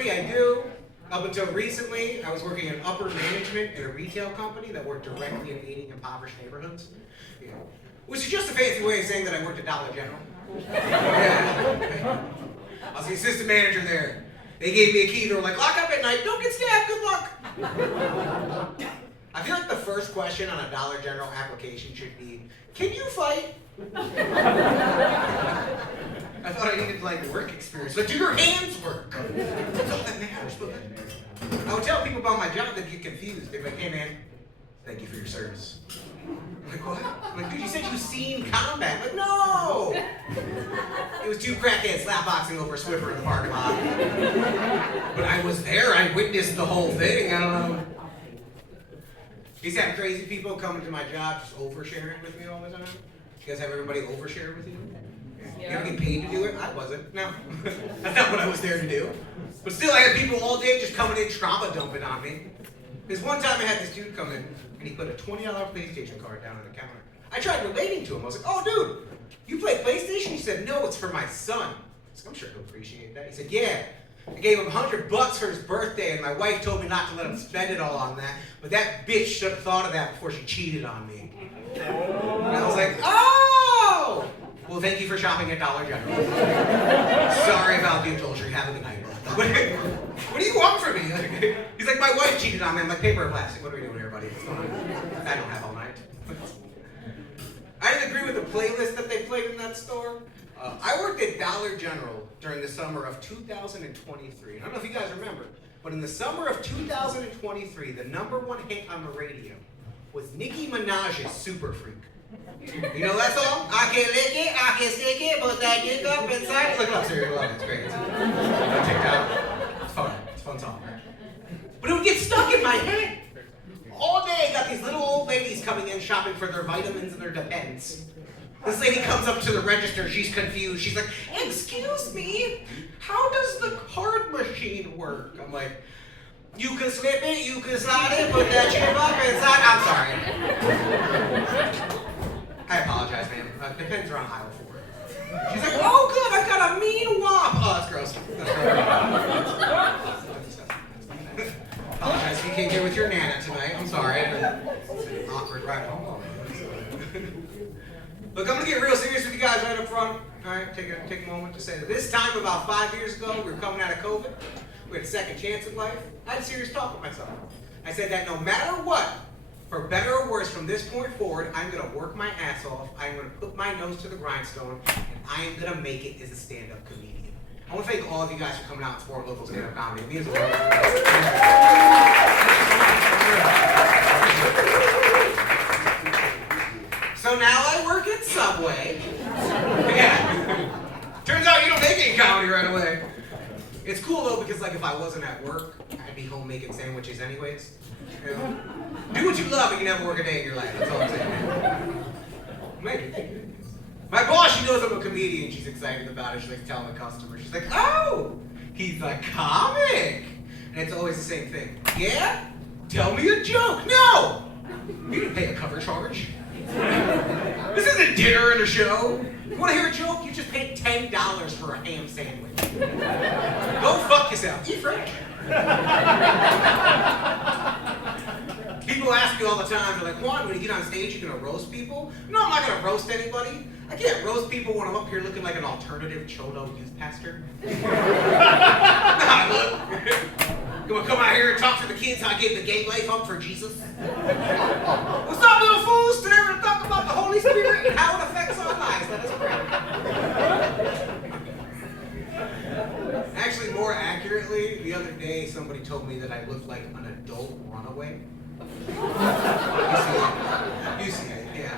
Technically, I do. Up until recently, I was working in upper management at a retail company that worked directly in aiding impoverished neighborhoods. Yeah. Which is just a fancy way of saying that I worked at Dollar General. Yeah. I was the assistant manager there. They gave me a key. They were like, lock up at night. Don't get stabbed. Good luck. I feel like the first question on a Dollar General application should be, can you fight? I thought I needed like work experience. But do your hands work? That's all that matters. But I would tell people about my job, they'd get confused. They'd be like, hey man, thank you for your service. I'm like, what? I'm like, dude, you said you've seen combat. I'm like, no! It was two crackheads slapboxing over a Swiffer in the parking lot. But I was there, I witnessed the whole thing, I don't know. You have crazy people coming to my job just oversharing with me all the time? You guys have everybody overshare with you? You ever get paid to do it? I wasn't. No. That's not what I was there to do. But still, I had people all day just coming in trauma dumping on me. This one time I had this dude come in, and he put a $20 PlayStation card down on the counter. I tried relating to him. I was like, oh, dude, you play PlayStation? He said, no, it's for my son. I was like, I'm sure he'll appreciate that. He said, yeah. I gave him $100 for his birthday, and my wife told me not to let him spend it all on that. But that bitch should have thought of that before she cheated on me. And I was like, oh! Well, thank you for shopping at Dollar General. Sorry about the indulgery. Have a good night. What do you want from me? He's like, my wife cheated on me. I'm like, paper or plastic? What are we doing here, buddy? What's going on? I don't have all night. I didn't agree with the playlist that they played in that store. I worked at Dollar General during the summer of 2023. I don't know if you guys remember, but in the summer of 2023, the #1 hit on the radio was Nicki Minaj's Super Freak. You know that song? I can lick it, I can stick it, but that dick up inside. Look it up, seriously, love it. It's great. It's fun. It's a fun song. But it would get stuck in my head. All day, I got these little old ladies coming in shopping for their vitamins and their Depends. This lady comes up to the register, she's confused. She's like, excuse me, how does the card machine work? I'm like, you can slip it, you can slide it, put that chip up inside. I'm sorry. I apologize, ma'am. Depends are on aisle 4. She's like, oh good, I got a mean wop. Oh, that's gross. That's gross. Apologize if you came here with your Nana tonight. I'm sorry. It's an awkward ride home. Look, I'm going to get real serious with you guys right up front. All right, take a moment to say that this time about 5 years ago, we were coming out of COVID. We had a second chance in life. I had a serious talk with myself. I said that no matter what, for better or worse, from this point forward, I'm going to work my ass off. I'm going to put my nose to the grindstone, and I am going to make it as a stand-up comedian. I want to thank all of you guys for coming out and supporting local stand-up comedy. It means a lot. So now I work at Subway. Yeah. Turns out you don't make any comedy right away. It's cool though because like if I wasn't at work, I'd be home making sandwiches anyways. You know? Do what you love and you never work a day in your life. That's all I'm saying. Maybe. My boss, she knows I'm a comedian. She's excited about it. She's like telling the customer. She's like, oh, he's a comic. And it's always the same thing. Yeah? Tell me a joke. No! You didn't pay a cover charge. This isn't dinner and a show. You want to hear a joke? You just paid $10 for a ham sandwich. Go fuck yourself. Eat fresh. People ask me all the time, they're like, Juan, when you get on stage, you're going to roast people? No, I'm not going to roast anybody. I can't roast people when I'm up here looking like an alternative Chodo youth pastor. Nah, look. You want to come out here and talk to the kids how I gave the gay life up for Jesus? What's up, little fools? Today we're going to talk about the Holy Spirit and how it affects our lives. Let us pray. Actually, more accurately, the other day somebody told me that I looked like an adult runaway. You see it, yeah.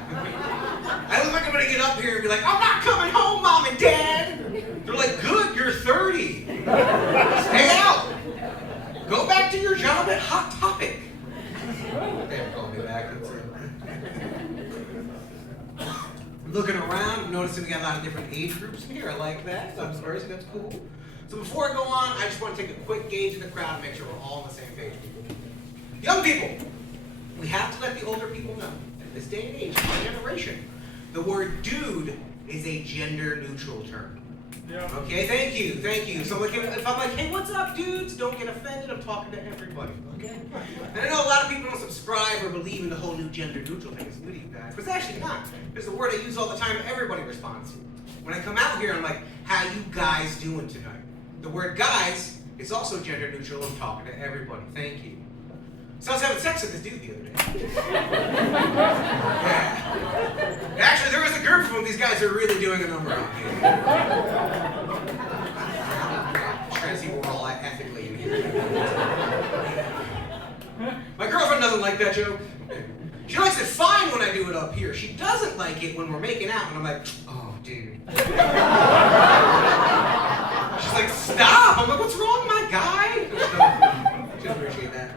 I look like I'm going to get up here and be like, I'm not coming home, Mom and Dad. They're like, good, you're 30. Stay out. Go back to your job at Hot Topic. They haven't called me back. Looking around, I'm noticing we got a lot of different age groups here. I like that. That's cool. So before I go on, I just want to take a quick gauge of the crowd and make sure we're all on the same page. Young people, we have to let the older people know that in this day and age, our generation, the word dude is a gender-neutral term. Okay, thank you. So like, if I'm like, hey, what's up, dudes? Don't get offended. I'm talking to everybody, okay? And I know a lot of people don't subscribe or believe in the whole new gender neutral thing. It's new to you guys, but it's actually not. It's the word I use all the time. Everybody responds to. When I come out here, I'm like, how you guys doing tonight? The word guys is also gender neutral. I'm talking to everybody. Thank you. So I was having sex with this dude the other day. Yeah. Actually, there was a group of them. These guys are really doing a number on me. Trying to see what we're all ethically in here. My girlfriend doesn't like that joke. She likes it fine when I do it up here. She doesn't like it when we're making out, and I'm like, oh, dude. She's like, stop. I'm like, what's wrong, my guy? She doesn't appreciate that.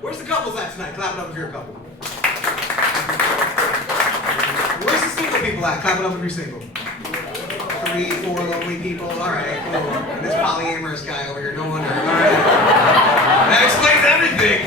Where's the couples at tonight? Clap it up if you're a couple. Where's the single people at? Clap it up if you're single. 3, 4 lonely people. All right, cool. And this polyamorous guy over here, no wonder. All right. That explains everything.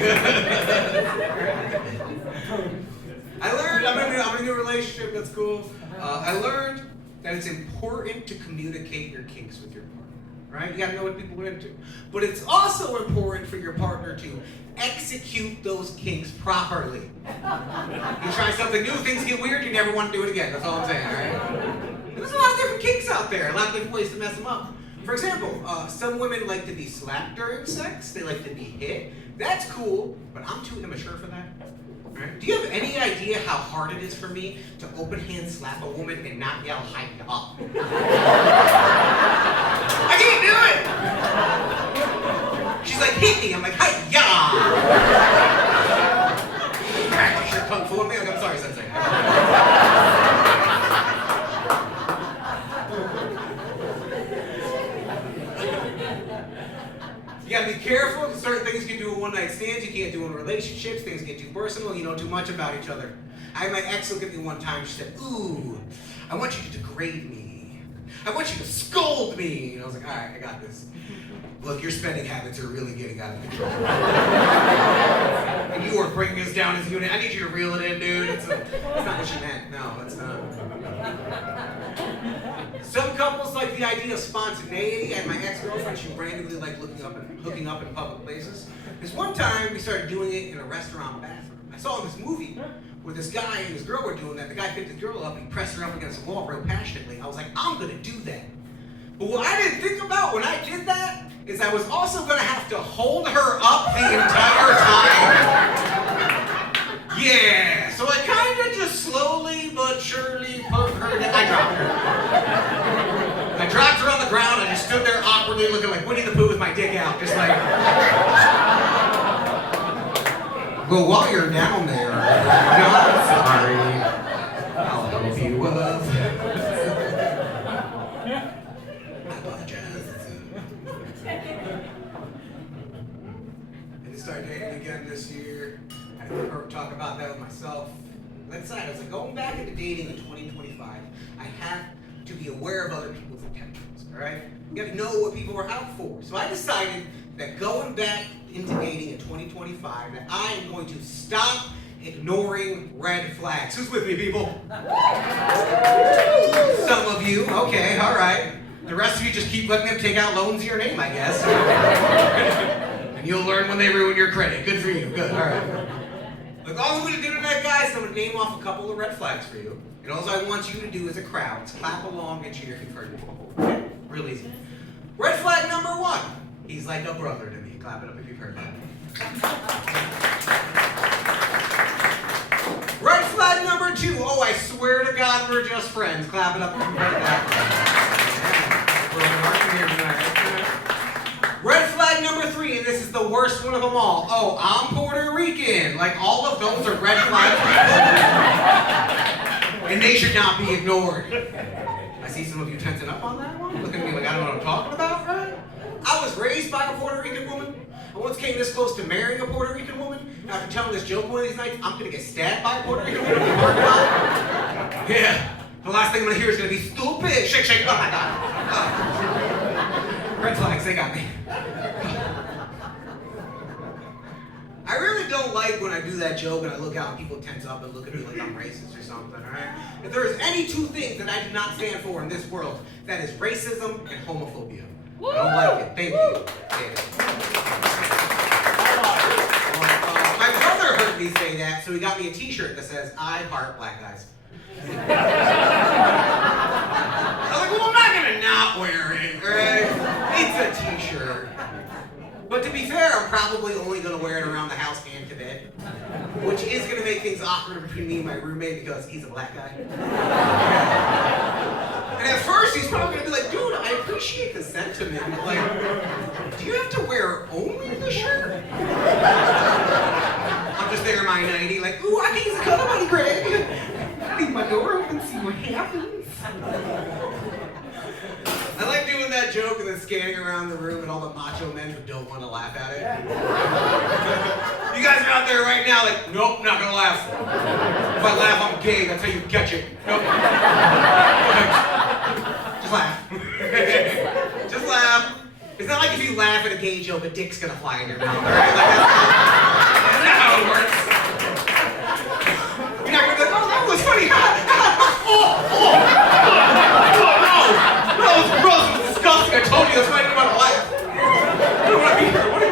I learned, I'm in a new relationship, that's cool. I learned that it's important to communicate your kinks with your partner, right? You gotta know what people are into. But it's also important for your partner to execute those kinks properly. You try something new, things get weird, you never want to do it again. That's all I'm saying, all right? There's a lot of different kinks out there, a lot of different ways to mess them up. For example, some women like to be slapped during sex, they like to be hit. That's cool, but I'm too immature for that. Right? Do you have any idea how hard it is for me to open hand slap a woman and not yell, "Hi, up"? I can't do it! She's like, hit me. I'm like, "Hi, ya!" Practice your kung fu on me. Like, I'm sorry, Sensei. You gotta be careful. Certain things you can do in one-night stands, you can't do in relationships. Things get too personal, you know too much about each other. I had my ex look at me one time, she said, "Ooh, I want you to degrade me. I want you to scold me." And I was like, all right, I got this. Look, your spending habits are really getting out of control. And you are bringing us down as a unit. I need you to reel it in, dude. That's not what she meant. No, that's not. Some couples like the idea of spontaneity, and my ex-girlfriend, she randomly liked hooking up in public places. This one time, we started doing it in a restaurant bathroom. I saw this movie where this guy and this girl were doing that. The guy picked the girl up and he pressed her up against the wall real passionately. I was like, I'm gonna do that. But what I didn't think about when I did that is I was also gonna have to hold her up the entire time. Yeah, so I kind of just slowly but surely put her down. I dropped her. I dropped her on the ground. I just stood there awkwardly looking like Winnie the Pooh with my dick out, just like. But while you're down there, I'm sorry. I'll help you up. I apologize. And I started dating again this year. I had to talk about that with myself. I decided, I was like, going back into dating in 2025, I have to be aware of other people's intentions, all right? You have to know what people are out for. So I decided that going back into dating in 2025, that I am going to stop ignoring red flags. Who's with me, people? Some of you, okay, all right. The rest of you just keep letting them take out loans in your name, I guess. And you'll learn when they ruin your credit. Good for you, good, all right. Look, all I'm going to do tonight, guys, is I'm going to name off a couple of red flags for you. And all I want you to do as a crowd is clap along and cheer if you've heard it before. Okay? Real easy. Red flag number 1. He's like a brother to me. Clap it up if you've heard that. Red flag number 2. Oh, I swear to God we're just friends. Clap it up if you've heard that. Red flag number 3, and this is the worst one of them all. Oh, I'm Puerto Rican. Like, all of those are red flags. And they should not be ignored. I see some of you tensing up on that one. Looking at me like I don't know what I'm talking about, right? I was raised by a Puerto Rican woman. I once came this close to marrying a Puerto Rican woman. After telling this joke one of these nights, I'm gonna get stabbed by a Puerto Rican woman in the parking lot. Yeah. The last thing I'm gonna hear is gonna be stupid. Shake, shake. Oh my God. Red flags, they got me. I really don't like when I I do that joke and I look out and people tense up and look at me like I'm racist or something, alright? If there is any two things that I do not stand for in this world, that is racism and homophobia. I don't like it. Thank you. My brother heard me say that, so he got me a t-shirt that says, I heart black guys. I was like, well, I'm not gonna not wear it, right? It's a t-shirt. But to be fair, I'm probably only gonna wear it around the house and to bed, which is gonna make things awkward between me and my roommate because he's a black guy. And at first, he's probably gonna be like, dude, I appreciate the sentiment. Like, do you have to wear only the shirt? I'm just there in my 90, like, ooh, I can use a color buddy, Greg. Leave my door open, see what happens. I like doing that joke and then scanning around the room and all the macho men who don't want to laugh at it. You guys are out there right now like, nope, not gonna laugh. If I laugh, I'm gay, that's how you catch it. Nope. Just laugh. Just laugh. It's not like if you laugh at a gay joke, a dick's gonna fly in your mouth, alright? Like, that's not how it works. You're not gonna be like, oh, that was funny. No, that was gross, it was disgusting. I told you, that's why I didn't want to laugh. I don't want to be here. What are you?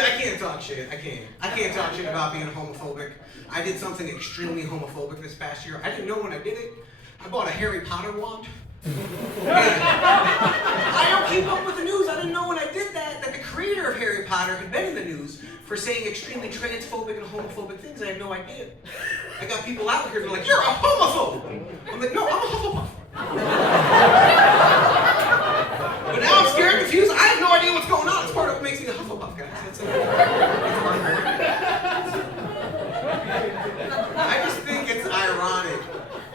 I can't talk shit. I can't talk shit about being homophobic. I did something extremely homophobic this past year. I didn't know when I did it. I bought a Harry Potter wand. I don't keep up with the news. I didn't know when I did that the creator of Harry Potter had been in the news for saying extremely transphobic and homophobic things. I had no idea. I got people out here who are like, you're a homophobe. I'm like, no, I'm a Hufflepuff. But now I'm scared and confused. I have no idea what's going on. It's part of what makes me a Hufflepuff, guys. I just think it's ironic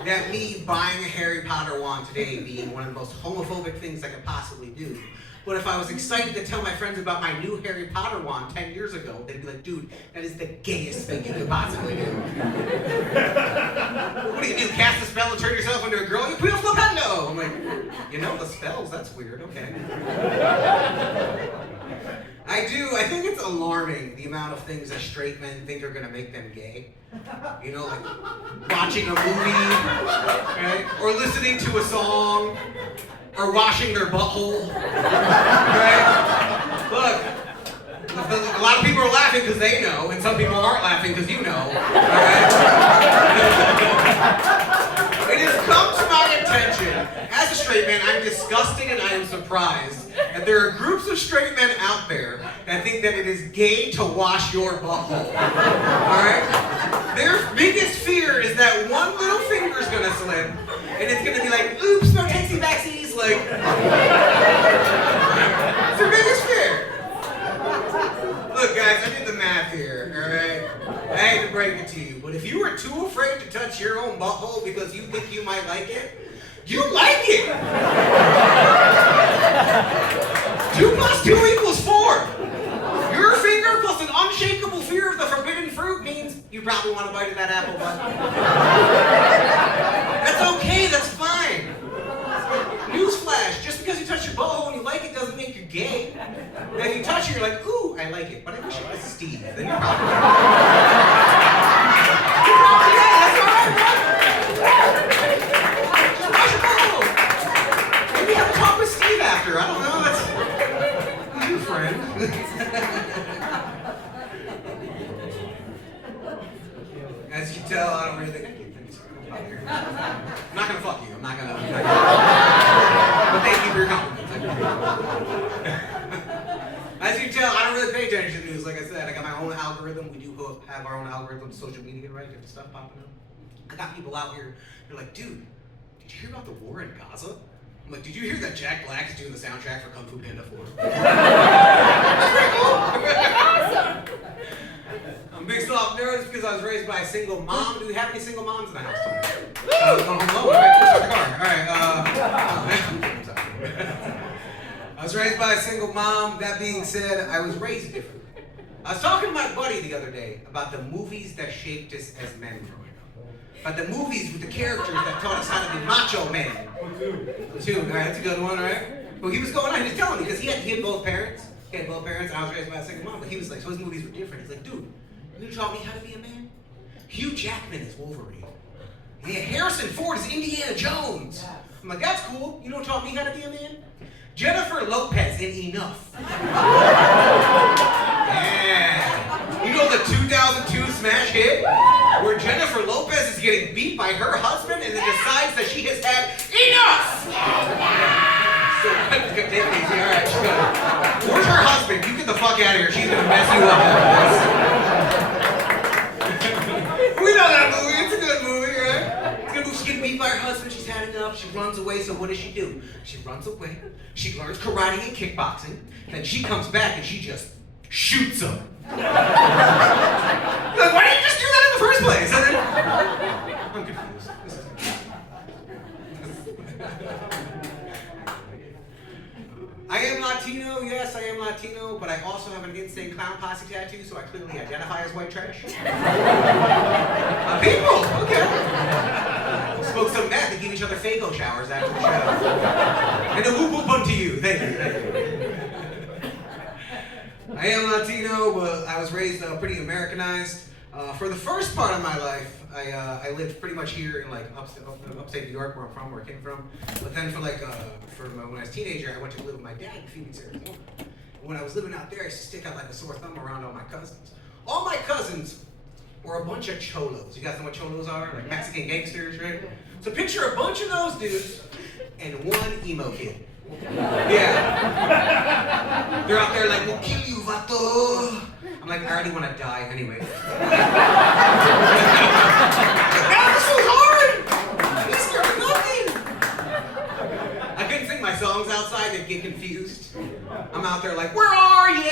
that me buying a Harry Potter wand today being one of the most homophobic things I could possibly do. But if I was excited to tell my friends about my new Harry Potter wand 10 years ago, they'd be like, dude, that is the gayest thing you could possibly do. What do you do, cast a spell and turn yourself into a girl? You put a flipendo! I'm like, you know, the spells, that's weird, okay. I think it's alarming the amount of things that straight men think are gonna make them gay. You know, like watching a movie, right? Or listening to a song, or washing their butthole, right? Look, a lot of people are laughing because they know, and some people aren't laughing because you know, alright? It has come to my attention, as a straight man, I'm disgusted and I am surprised that there are groups of straight men out there that think that it is gay to wash your butthole, alright? Their biggest fear is that one little finger's gonna slip, and it's gonna be like, oops, no taxi backsies, like, it's their biggest fear. Look, guys, I did the math here, alright? I hate to break it to you, but if you were too afraid to touch your own butthole because you think you might like it, you like it! 2 plus 2 equals 4. Your finger plus an unshakable fear of the forbidden fruit means you probably want a bite of that apple bud. That's okay, that's fine. Newsflash, just because you touch your butthole and you like it doesn't make you gay. And if you touch it, you're like, ooh, I like it, but I wish it was Steve. Then you're probably gay. You're probably gay, that's alright, bro. Just wash your butthole. Maybe have a talk with Steve after, I don't know, that's your friend. As you can tell, I don't really think I can I'm not gonna fuck you. I'm not gonna. But thank you for your compliments. As you can tell, I don't really pay attention to the news. Like I said, I got my own algorithm. We do have our own algorithm, social media, right? Different stuff popping up. I got people out here. They're like, dude, did you hear about the war in Gaza? I'm like, did you hear that Jack Black is doing the soundtrack for Kung Fu Panda 4? That's pretty cool. Awesome. I'm big soft nerd because I was raised by a single mom. Do we have any single moms in the house tonight? I was going home alone. Alright, start the car. I was raised by a single mom. That being said, I was raised different. I was talking to my buddy the other day about the movies that shaped us as men growing up. But the movies with the characters that taught us how to be macho men. Platoon, all right, that's a good one, right? Well, he was going on, he was telling me, because he had both parents. He had both parents, and I was raised by a single mom, but he was like, so his movies were different. He's like, dude, you taught me how to be a man? Hugh Jackman is Wolverine. Yeah, Harrison Ford is Indiana Jones. I'm like, that's cool. You know what taught me how to be a man? Jennifer Lopez in Enough. Yeah. You know the 2002 smash hit? Where Jennifer Lopez is getting beat by her husband and then decides that she has had enough! So, take it easy, alright, she's gonna... Where's her husband? You get the fuck out of here. She's gonna mess you up after this. We know that movie. It's a good movie, right? She's getting beat by her husband. She's had enough. She runs away. So what does she do? She runs away. She learns karate and kickboxing. Then she comes back and she just shoots him. Like, why didn't you just do that in the first place? And then, I'm confused. I am Latino, yes, I am Latino, but I also have an insane clown posse tattoo, so I clearly identify as white trash. People, okay. Spoke some meth and give each other Faygo showers after the show. And a whoop whoop unto you, thank you. I am Latino, but I was raised pretty Americanized. For the first part of my life, I lived pretty much here in like upstate New York, where I'm from, where I came from. But then when I was a teenager, I went to live with my dad in Phoenix, Arizona. And when I was living out there, I used to stick out like a sore thumb around all my cousins. All my cousins were a bunch of cholos. You guys know what cholos are? Like Mexican gangsters, right? So picture a bunch of those dudes and one emo kid. Yeah. They're out there like, we'll kill you, vato. I'm like, I already want to die anyway. God, this was hard! These are nothing! I couldn't sing my songs outside, they'd get confused. I'm out there like, where are you?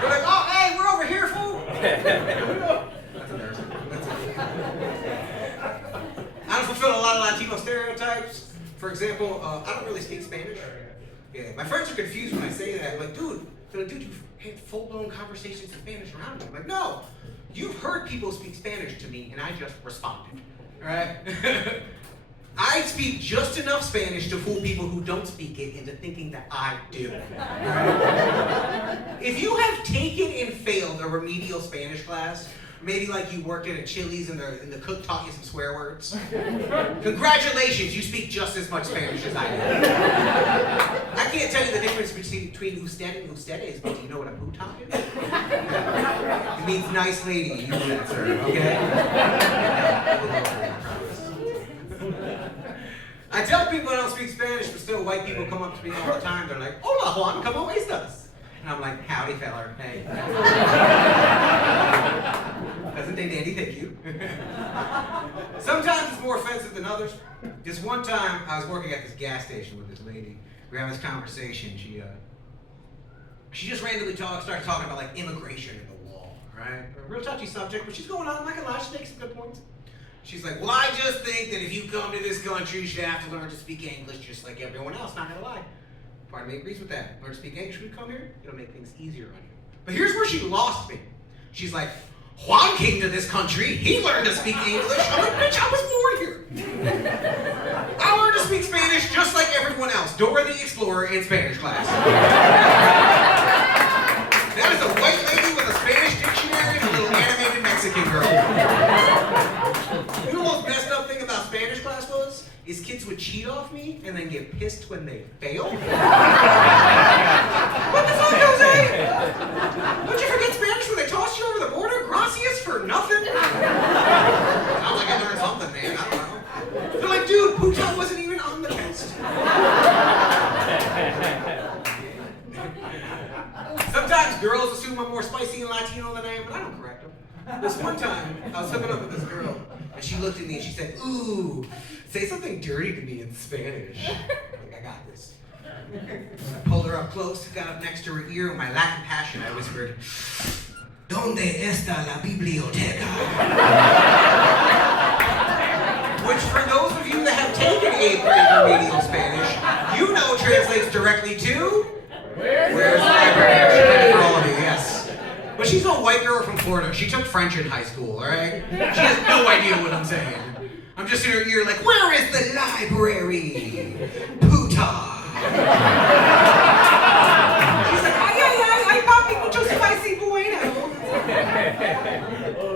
They're like, oh, hey, we're over here, fool! That's embarrassing. I don't fulfill a lot of Latino stereotypes. For example, I don't really speak Spanish. Yeah, my friends are confused when I say that. I'm like, dude, you've had full-blown conversations in Spanish around me. I'm like, no, you've heard people speak Spanish to me, and I just responded, all right? I speak just enough Spanish to fool people who don't speak it into thinking that I do. Right? If you have taken and failed a remedial Spanish class, maybe like you worked at a Chili's and the cook taught you some swear words. Congratulations, you speak just as much Spanish as I do. I can't tell you the difference between usted and ustedes, but do you know what a puta is? It means nice lady, you know that, sir, okay? I tell people I don't speak Spanish, but still white people come up to me all the time. They're like, hola Juan, ¿cómo estás? And I'm like, howdy feller, hey. Doesn't they dandy, thank you. Sometimes it's more offensive than others. This one time, I was working at this gas station with this lady. We were having this conversation. She just randomly started talking about like immigration and the wall, right? A real touchy subject, but she's going on like a lot. She makes some good points. She's like, well, I just think that if you come to this country, you should have to learn to speak English just like everyone else, not gonna lie. Part of me agrees with that. Learn to speak English when you come here, it'll make things easier on you. But here's where she lost me. She's like, Juan came to this country, he learned to speak English. I'm like, bitch, I was born here. I learned to speak Spanish just like everyone else. Dora the Explorer in Spanish class. That is a white lady with a Spanish dictionary and a little animated Mexican girl. You know what the messed up thing about Spanish class was? Is kids would cheat off me and then get pissed when they fail. What the fuck, Jose? Don't you forget Spanish when they tossed you over the border? Gracias for nothing? Sounds like I learned something, man. I don't know. They're like, dude, puta wasn't even on the test. Sometimes girls assume I'm more spicy and Latino than I am, but I don't correct them. This one time, I was hooking up with this girl, and she looked at me and she said, ooh, say something dirty to me in Spanish. I'm like, I got this. I pulled her up close, got up next to her ear, with my Latin passion, I whispered, ¿Dónde está la biblioteca? Which, for those of you that have taken 8th grade remedial Spanish, you know translates directly to, where's the library? For all of you, yes. But she's a white girl from Florida. She took French in high school, all right? She has no idea what I'm saying. I'm just in her ear like, where is the library? Puta. She's like, ay, ay, ay, ay, papi, mucho spicy bueno.